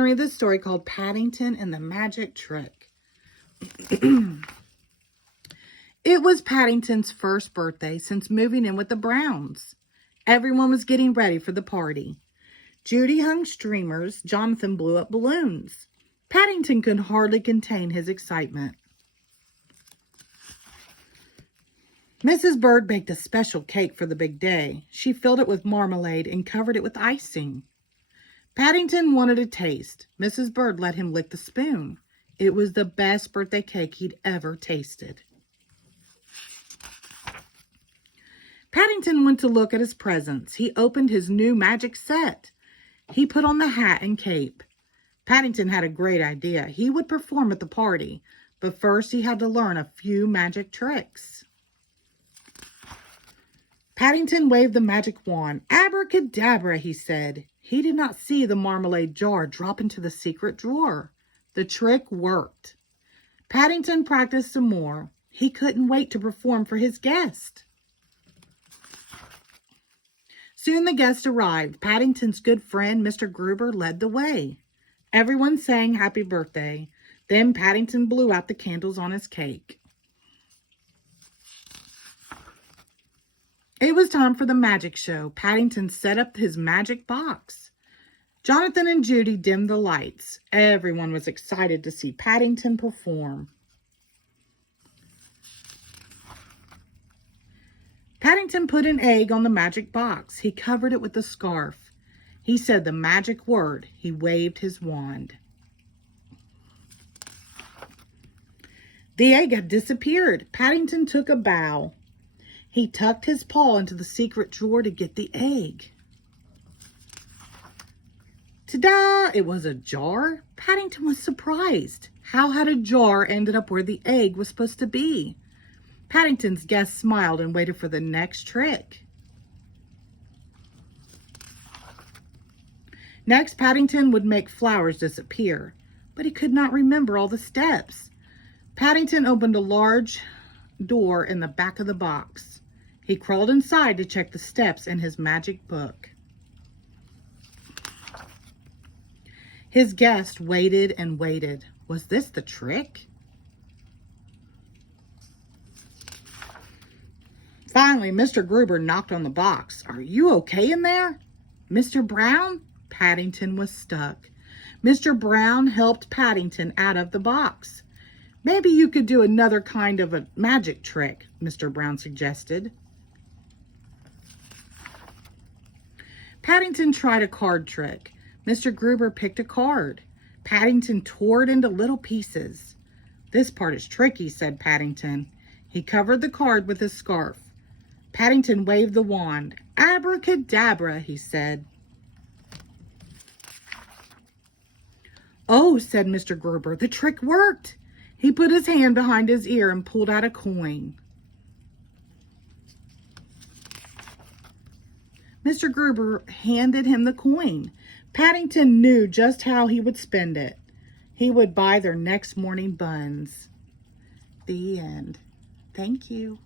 going to read this story called Paddington and the Magic Trick. It was Paddington's first birthday since moving in with the Browns. Everyone was getting ready for the party. Judy hung streamers. Jonathan blew up balloons. Paddington could hardly contain his excitement. Mrs. Bird baked a special cake for the big day. She filled it with marmalade and covered it with icing. Paddington wanted a taste. Mrs. Bird let him lick the spoon. It was the best birthday cake he'd ever tasted. Paddington went to look at his presents. He opened his new magic set. He put on the hat and cape. Paddington had a great idea. He would perform at the party, but first he had to learn a few magic tricks. Paddington waved the magic wand. Abracadabra, he said. He did not see the marmalade jar drop into the secret drawer. The trick worked. Paddington practiced some more. He couldn't wait to perform for his guest. Soon the guest arrived. Paddington's good friend, Mr. Gruber, led the way. Everyone sang happy birthday. Then Paddington blew out the candles on his cake. It was time for the magic show. Paddington set up his magic box. Jonathan and Judy dimmed the lights. Everyone was excited to see Paddington perform. Paddington put an egg on the magic box. He covered it with a scarf. He said the magic word. He waved his wand. The egg had disappeared. Paddington took a bow. He tucked his paw into the secret drawer to get the egg. Ta-da! It was a jar. Paddington was surprised. How had a jar ended up where the egg was supposed to be? Paddington's guest smiled and waited for the next trick. Next, Paddington would make flowers disappear, but he could not remember all the steps. Paddington opened a large door in the back of the box. He crawled inside to check the steps in his magic book. His guest waited and waited. Was this the trick? Finally, Mr. Gruber knocked on the box. Are you okay in there? Mr. Brown? Paddington was stuck. Mr. Brown helped Paddington out of the box. Maybe you could do another kind of a magic trick, Mr. Brown suggested. Paddington tried a card trick. Mr. Gruber picked a card. Paddington tore it into little pieces. This part is tricky, said Paddington. He covered the card with his scarf. Paddington waved the wand. Abracadabra, he said. Oh, said Mr. Gruber, the trick worked. He put his hand behind his ear and pulled out a coin. Mr. Gruber handed him the coin. Paddington knew just how he would spend it. He would buy their next morning buns. The end. Thank you.